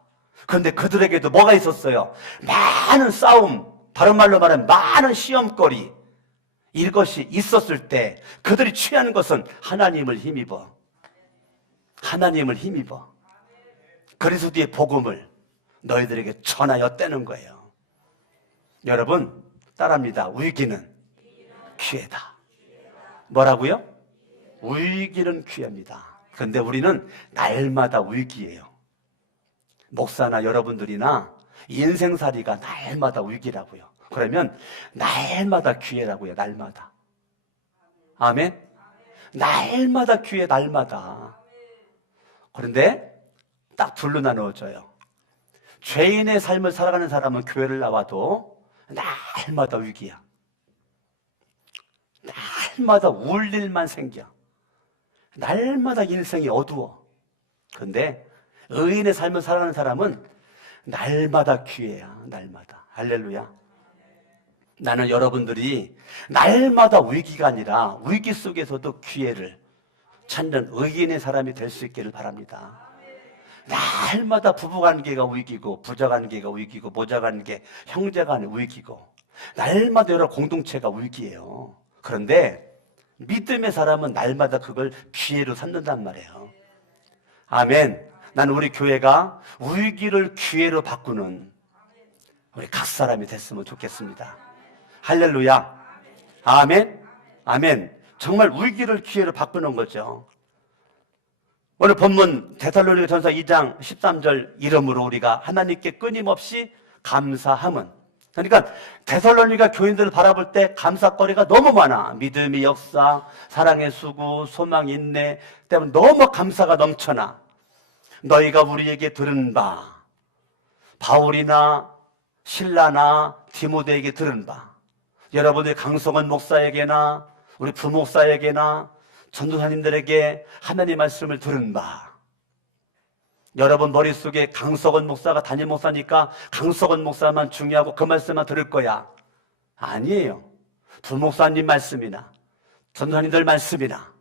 그런데 그들에게도 뭐가 있었어요? 많은 싸움, 다른 말로 말하면 많은 시험거리, 이것이 있었을 때 그들이 취하는 것은 하나님을 힘입어. 하나님을 힘입어. 그리스도의 복음을 너희들에게 전하였다는 거예요. 여러분 따라합니다. 위기는 기회다. 뭐라고요? 위기는 기회입니다. 그런데 우리는 날마다 위기예요. 목사나 여러분들이나 인생살이가 날마다 위기라고요. 그러면 날마다 기회라고요. 날마다. 아멘? 날마다 기회, 날마다. 그런데 딱 둘로 나누어져요. 죄인의 삶을 살아가는 사람은 교회를 나와도 날마다 위기야. 날마다 울 일만 생겨. 날마다 인생이 어두워. 그런데 의인의 삶을 살아가는 사람은 날마다 기회야. 날마다. 할렐루야. 나는 여러분들이 날마다 위기가 아니라 위기 속에서도 기회를 찾는 의인의 사람이 될 수 있기를 바랍니다. 날마다 부부관계가 위기고 부자관계가 위기고 모자관계, 형제간 위기고 날마다 여러 공동체가 위기예요. 그런데 믿음의 사람은 날마다 그걸 기회로 삼는단 말이에요. 아멘. 나는 우리 교회가 위기를 기회로 바꾸는 우리 각 사람이 됐으면 좋겠습니다. 할렐루야. 아멘. 아멘. 정말 위기를 기회로 바꾸는 거죠. 오늘 본문 데살로니가전서 2장 13절 이름으로 우리가 하나님께 끊임없이 감사함은, 그러니까 데살로니가 교인들을 바라볼 때 감사거리가 너무 많아. 믿음의 역사, 사랑의 수고, 소망, 인내 때문에 너무 감사가 넘쳐나. 너희가 우리에게 들은 바, 바울이나 실라나 디모데에게 들은 바, 여러분의 강성원 목사에게나 우리 부목사에게나 전도사님들에게 하나님 말씀을 들은 바, 여러분 머릿속에 강석원 목사가 담임 목사니까 강석원 목사만 중요하고 그 말씀만 들을 거야. 아니에요. 부목사님 말씀이나 전도사님들 말씀이나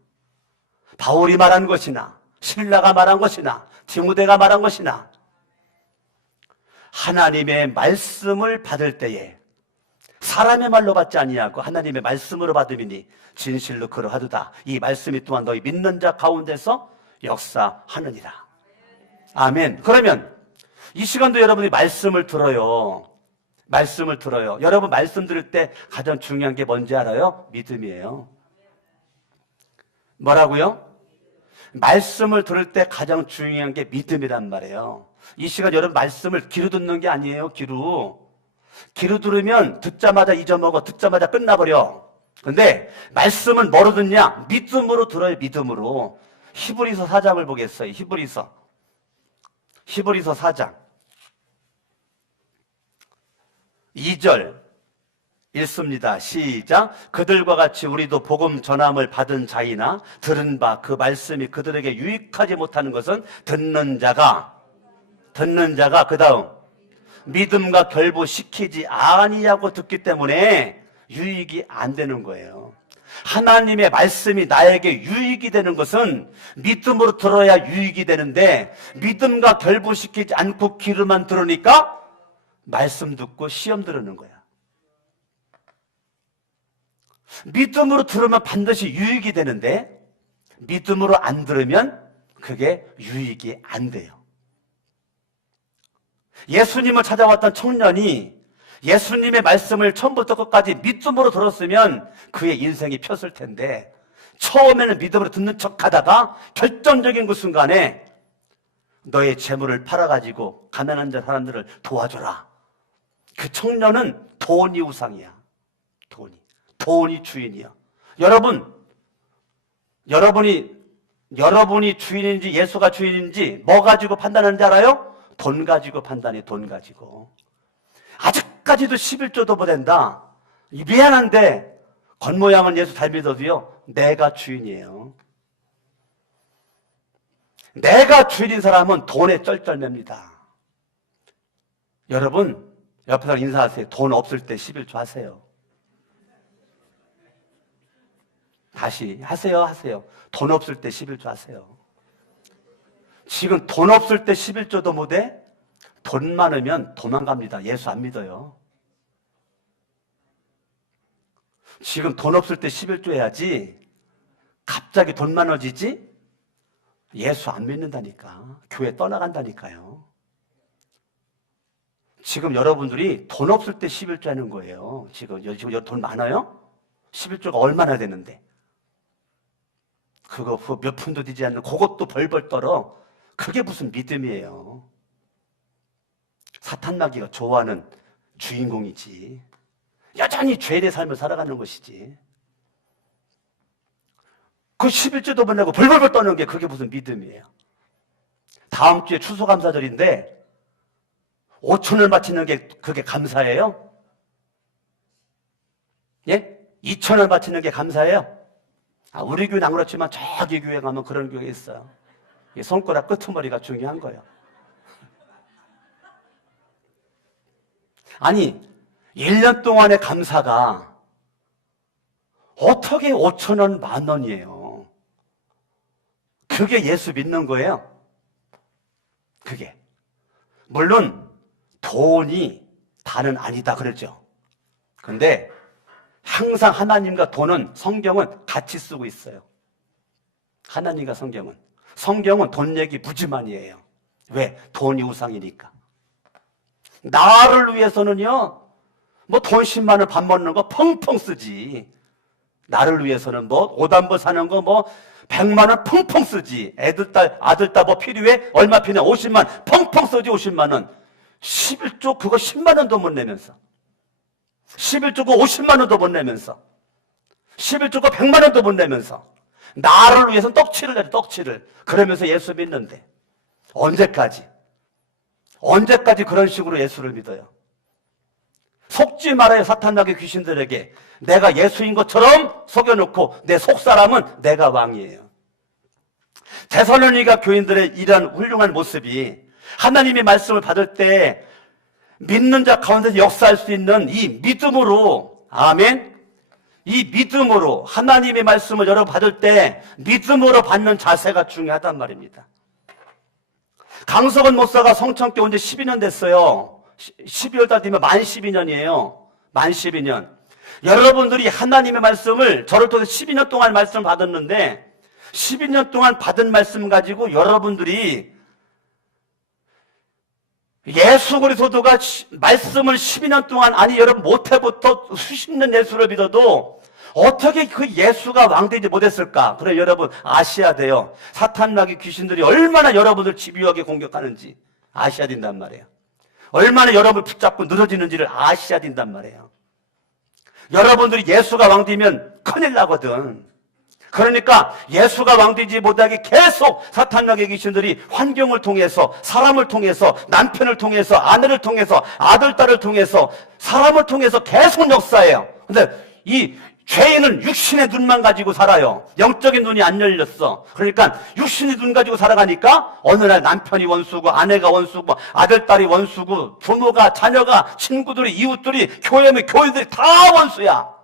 바울이 말한 것이나 신라가 말한 것이나 디모데가 말한 것이나 하나님의 말씀을 받을 때에 사람의 말로 받지 아니하고 하나님의 말씀으로 받음이니 진실로 그러하도다. 이 말씀이 또한 너희 믿는 자 가운데서 역사하느니라. 아멘. 그러면 이 시간도 여러분이 말씀을 들어요. 말씀을 들어요. 여러분 말씀 들을 때 가장 중요한 게 뭔지 알아요? 믿음이에요. 뭐라고요? 말씀을 들을 때 가장 중요한 게 믿음이란 말이에요. 이 시간 여러분 말씀을 귀로 듣는 게 아니에요. 귀로 들으면 듣자마자 잊어먹어. 듣자마자 끝나버려. 근데 말씀은 뭐로 듣냐? 믿음으로 들어요. 믿음으로. 히브리서 4장을 보겠어요. 히브리서 4장 2절 읽습니다. 시작. 그들과 같이 우리도 복음 전함을 받은 자이나 들은 바 그 말씀이 그들에게 유익하지 못하는 것은 듣는 자가 그 다음 믿음과 결부시키지 아니하고 듣기 때문에 유익이 안 되는 거예요. 하나님의 말씀이 나에게 유익이 되는 것은 믿음으로 들어야 유익이 되는데 믿음과 결부시키지 않고 귀로만 들으니까 말씀 듣고 시험 들으는 거야. 믿음으로 들으면 반드시 유익이 되는데 믿음으로 안 들으면 그게 유익이 안 돼요. 예수님을 찾아왔던 청년이 예수님의 말씀을 처음부터 끝까지 믿음으로 들었으면 그의 인생이 폈을 텐데 처음에는 믿음으로 듣는 척하다가 결정적인 그 순간에 너의 재물을 팔아가지고 가난한 사람들을 도와줘라. 그 청년은 돈이 우상이야. 돈이 주인이야. 여러분이 주인인지 예수가 주인인지 뭐 가지고 판단하는지 알아요? 돈 가지고 판단해. 돈 가지고. 아직까지도 11조도 못 된다. 미안한데 겉모양은 예수 잘 믿어도요 내가 주인이에요. 내가 주인인 사람은 돈에 쩔쩔맵니다. 여러분 옆에 사람 인사하세요. 돈 없을 때 11조 하세요. 다시 하세요. 돈 없을 때 11조 하세요. 지금 돈 없을 때 11조도 못해? 돈 많으면 도망갑니다. 예수 안 믿어요. 지금 돈 없을 때 11조 해야지 갑자기 돈 많아지지? 예수 안 믿는다니까. 교회 떠나간다니까요. 지금 여러분들이 돈 없을 때 11조 하는 거예요. 지금 돈 많아요? 11조가 얼마나 되는데? 그거 몇 푼도 되지 않는 그것도 벌벌 떨어. 그게 무슨 믿음이에요. 사탄마귀가 좋아하는 주인공이지. 여전히 죄의 삶을 살아가는 것이지. 그 11조도 못 내고 벌벌벌 떠는 게 그게 무슨 믿음이에요. 다음 주에 추수감사절인데 5천을 바치는 게 그게 감사예요? 예? 2천을 바치는 게 감사예요? 우리 교회는 안 그렇지만 저기 교회 가면 그런 교회 있어요. 손가락 끄트머리가 중요한 거예요. 아니 1년 동안의 감사가 어떻게 5천원, 만원이에요? 그게 예수 믿는 거예요. 그게. 물론 돈이 다는 아니다 그러죠. 근데 항상 하나님과 돈은 성경은 같이 쓰고 있어요. 하나님과 성경은 돈 얘기 무지 많이 해요. 왜? 돈이 우상이니까. 나를 위해서는요, 뭐 돈 10만 원 밥 먹는 거 펑펑 쓰지. 나를 위해서는 뭐 옷 한 벌 사는 거 뭐 100만 원 펑펑 쓰지. 아들 딸 뭐 필요해? 얼마 필요해? 50만 펑펑 쓰지. 50만 원. 11조 그거 10만 원도 못 내면서, 11조고 50만 원도 못 내면서, 11조고 100만 원도 못 내면서 나를 위해서 떡칠을 해요. 떡칠을. 그러면서 예수 믿는데 언제까지 그런 식으로 예수를 믿어요? 속지 말아요. 사탄마귀 귀신들에게 내가 예수인 것처럼 속여놓고 내 속사람은 내가 왕이에요. 데살로니가 교인들의 이러한 훌륭한 모습이 하나님의 말씀을 받을 때 믿는 자 가운데서 역사할 수 있는 이 믿음으로, 아멘, 이 믿음으로 하나님의 말씀을 여러분 받을 때 믿음으로 받는 자세가 중요하단 말입니다. 강석원 목사가 성천교회 온 지 12년 됐어요. 12월 달 되면 만 12년이에요. 만 12년. 여러분들이 하나님의 말씀을 저를 통해서 12년 동안 말씀을 받았는데 12년 동안 받은 말씀 가지고 여러분들이 예수 그리스도가 말씀을 12년 동안, 아니 여러분 모태부터 수십 년 예수를 믿어도 어떻게 그 예수가 왕되지 못했을까? 그래 여러분 아셔야 돼요. 사탄마귀 귀신들이 얼마나 여러분을 집요하게 공격하는지 아셔야 된단 말이에요. 얼마나 여러분을 붙잡고 늘어지는지를 아셔야 된단 말이에요. 여러분들이 예수가 왕되면 큰일 나거든. 그러니까 예수가 왕되지 못하게 계속 사탄마귀 귀신들이 환경을 통해서, 사람을 통해서, 남편을 통해서, 아내를 통해서, 아들, 딸을 통해서, 사람을 통해서 계속 역사해요. 근데 이 죄인은 육신의 눈만 가지고 살아요. 영적인 눈이 안 열렸어. 그러니까 육신의 눈 가지고 살아가니까 어느 날 남편이 원수고, 아내가 원수고, 아들, 딸이 원수고, 부모가, 자녀가, 친구들이, 이웃들이, 교회들이 다 원수야.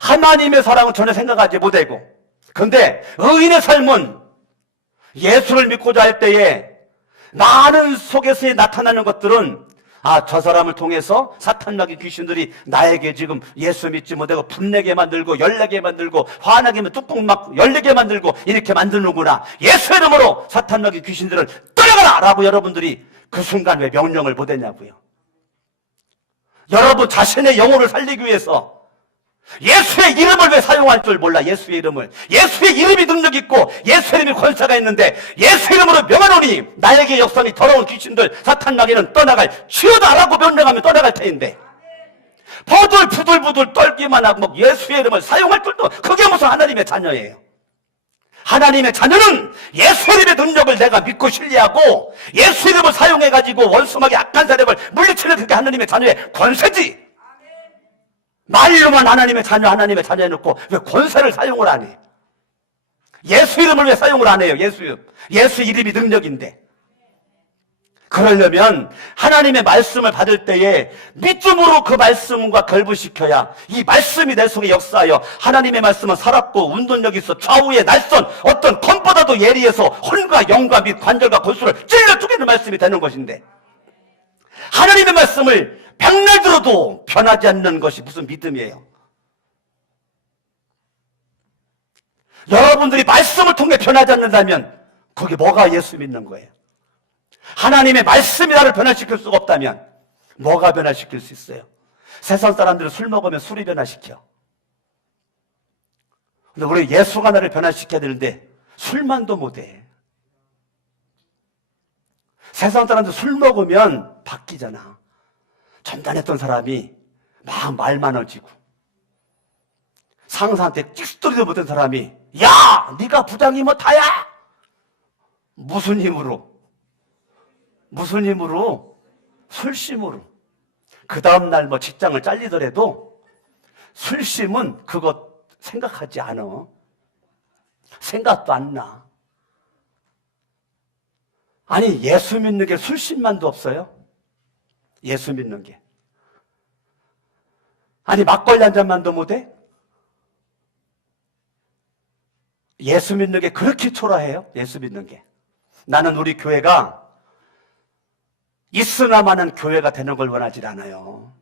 하나님의 사랑은 전혀 생각하지 못하고. 근데 의인의 삶은 예수를 믿고자 할 때에 많은 속에서 나타나는 것들은, 저 사람을 통해서 사탄마귀 귀신들이 나에게 지금 예수 믿지 못하고 분내게 만들고 열내게 만들고 화나게 만들고 뚜껑 막 열리게 만들고 이렇게 만드는구나. 예수의 이름으로 사탄마귀 귀신들을 떠나가라! 라고 여러분들이 그 순간 왜 명령을 못했냐고요. 여러분 자신의 영혼을 살리기 위해서 예수의 이름을 왜 사용할 줄 몰라. 예수의 이름을. 예수의 이름이 능력 있고 예수의 이름이 권세가 있는데 예수의 이름으로 명하노니 나에게 역사니 더러운 귀신들 사탄마귀는 떠나갈 치유다라고 명령하면 떠나갈 테인데 부들부들 떨기만 하고 예수의 이름을 사용할 줄도, 그게 무슨 하나님의 자녀예요. 하나님의 자녀는 예수의 이름의 능력을 내가 믿고 신뢰하고 예수의 이름을 사용해가지고 원수마귀 악한 세력을 물리치는 그게 하나님의 자녀의 권세지. 말로만 하나님의 자녀 해놓고 왜 권세를 사용을 안 해? 예수 이름을 왜 사용을 안 해요? 예수 이름이 능력인데. 그러려면 하나님의 말씀을 받을 때에 믿음으로 그 말씀과 결부시켜야 이 말씀이 내 속에 역사하여 하나님의 말씀은 살았고 운동력이 있어 좌우의 날선 어떤 검보다도 예리해서 혼과 영과 및 관절과 골수를 찔러 쪼개는 말씀이 되는 것인데, 하나님의 말씀을 백날 들어도 변하지 않는 것이 무슨 믿음이에요? 여러분들이 말씀을 통해 변하지 않는다면 그게 뭐가 예수 믿는 거예요? 하나님의 말씀이 나를 변화시킬 수가 없다면 뭐가 변화시킬 수 있어요? 세상 사람들은 술 먹으면 술이 변화시켜. 근데 우리 예수가 나를 변화시켜야 되는데 술만도 못해. 세상 사람들 술 먹으면 바뀌잖아. 전단했던 사람이 막 말 많아지고, 상사한테 찍소리도 못한 사람이 야! 네가 부장이 뭐 다야? 무슨 힘으로? 무슨 힘으로? 술심으로. 그 다음날 뭐 직장을 잘리더라도 술심은 그것 생각하지 않아. 생각도 안 나. 아니, 예수 믿는 게 술심만도 없어요? 예수 믿는 게. 아니, 막걸리 한 잔만도 못해? 예수 믿는 게 그렇게 초라해요? 예수 믿는 게. 나는 우리 교회가 있으나마는 교회가 되는 걸 원하지 않아요.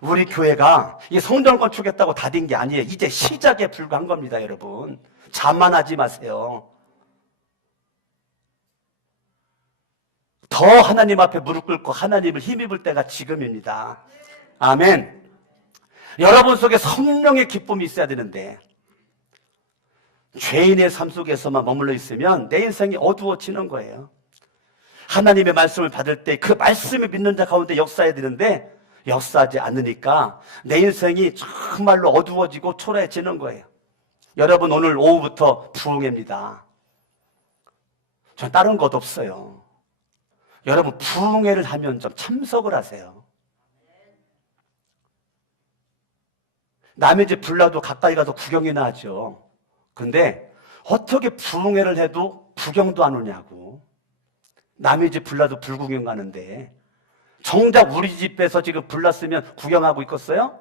우리 교회가 이 성전 건축했다고 다 된 게 아니에요. 이제 시작에 불과한 겁니다, 여러분. 자만하지 마세요. 더 하나님 앞에 무릎 꿇고 하나님을 힘입을 때가 지금입니다. 아멘. 여러분 속에 성령의 기쁨이 있어야 되는데 죄인의 삶 속에서만 머물러 있으면 내 인생이 어두워지는 거예요. 하나님의 말씀을 받을 때 그 말씀을 믿는 자 가운데 역사해야 되는데 역사하지 않으니까 내 인생이 정말로 어두워지고 초라해지는 거예요. 여러분, 오늘 오후부터 부흥회입니다. 전 다른 것 없어요. 여러분, 부흥회를 하면 좀 참석을 하세요. 남의 집 불나도 가까이 가서 구경이나 하죠. 근데 어떻게 부흥회를 해도 구경도 안 오냐고. 남의 집 불나도 불구경 가는데 정작 우리 집에서 지금 불났으면 구경하고 있겠어요?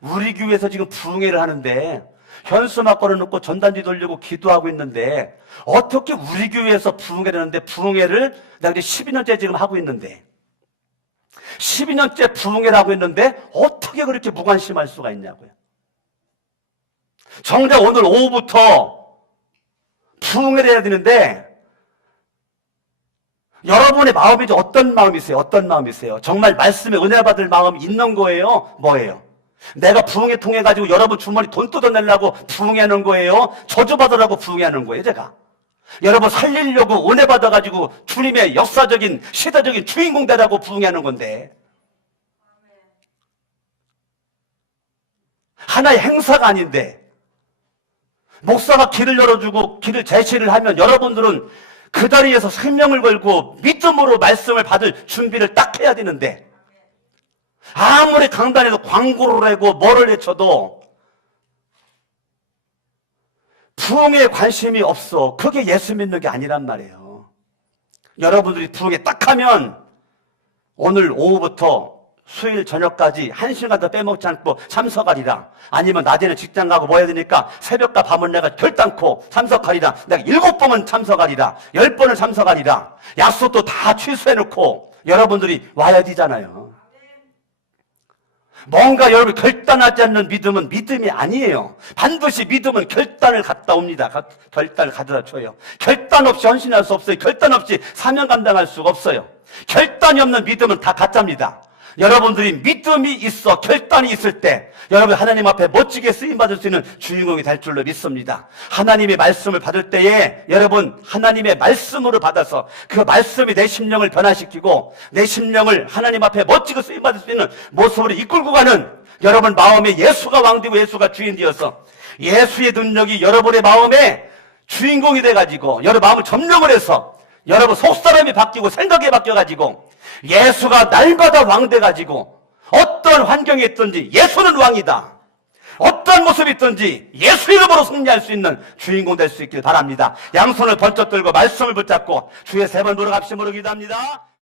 우리 교회에서 지금 부흥회를 하는데 현수막 걸어놓고 전단지 돌리고 기도하고 있는데 어떻게 우리 교회에서 부흥회를 하는데 부흥회를 내가 이제 12년째 지금 하고 있는데 12년째 부흥회를 하고 있는데 어떻게 그렇게 무관심할 수가 있냐고요. 정작 오늘 오후부터 부흥회를 해야 되는데 여러분의 마음이 어떤 마음이세요? 어떤 마음이세요? 정말 말씀에 은혜 받을 마음이 있는 거예요? 뭐예요? 내가 부흥회 통해 가지고 여러분 주머니 돈 뜯어내려고 부흥회 하는 거예요? 저주받으라고 부흥회 하는 거예요, 제가? 여러분 살리려고 은혜 받아가지고 주님의 역사적인 시대적인 주인공 되라고 부흥회 하는 건데 하나의 행사가 아닌데 목사가 길을 열어주고 길을 제시를 하면 여러분들은 그 자리에서 생명을 걸고 믿음으로 말씀을 받을 준비를 딱 해야 되는데 아무리 강단에서 광고를 하고 뭐를 해쳐도 부흥에 관심이 없어. 그게 예수 믿는 게 아니란 말이에요. 여러분들이 부흥에 딱 하면 오늘 오후부터 수요일 저녁까지 1시간 더 빼먹지 않고 참석하리라. 아니면 낮에는 직장 가고 뭐 해야 되니까 새벽과 밤은 내가 결단코 참석하리라. 내가 7번은 참석하리라. 10번을 참석하리라. 약속도 다 취소해놓고 여러분들이 와야 되잖아요. 뭔가 여러분 결단하지 않는 믿음은 믿음이 아니에요. 반드시 믿음은 결단을 갖다 옵니다. 결단을 가져다 줘요. 결단 없이 헌신할 수 없어요. 결단 없이 사명 감당할 수가 없어요. 결단이 없는 믿음은 다 가짜입니다. 여러분들이 믿음이 있어 결단이 있을 때 여러분 하나님 앞에 멋지게 쓰임받을 수 있는 주인공이 될 줄로 믿습니다. 하나님의 말씀을 받을 때에 여러분 하나님의 말씀으로 받아서 그 말씀이 내 심령을 변화시키고 내 심령을 하나님 앞에 멋지게 쓰임받을 수 있는 모습으로 이끌고 가는 여러분 마음에 예수가 왕되고 예수가 주인 되어서 예수의 능력이 여러분의 마음에 주인공이 돼가지고 여러분 마음을 점령을 해서 여러분 속사람이 바뀌고 생각이 바뀌어가지고 예수가 날마다 왕 돼가지고 어떤 환경에 있든지 예수는 왕이다. 어떤 모습이 있든지 예수 이름으로 승리할 수 있는 주인공 될 수 있길 바랍니다. 양손을 번쩍 들고 말씀을 붙잡고 주의 세 번 돌아갑시므로 기도합니다.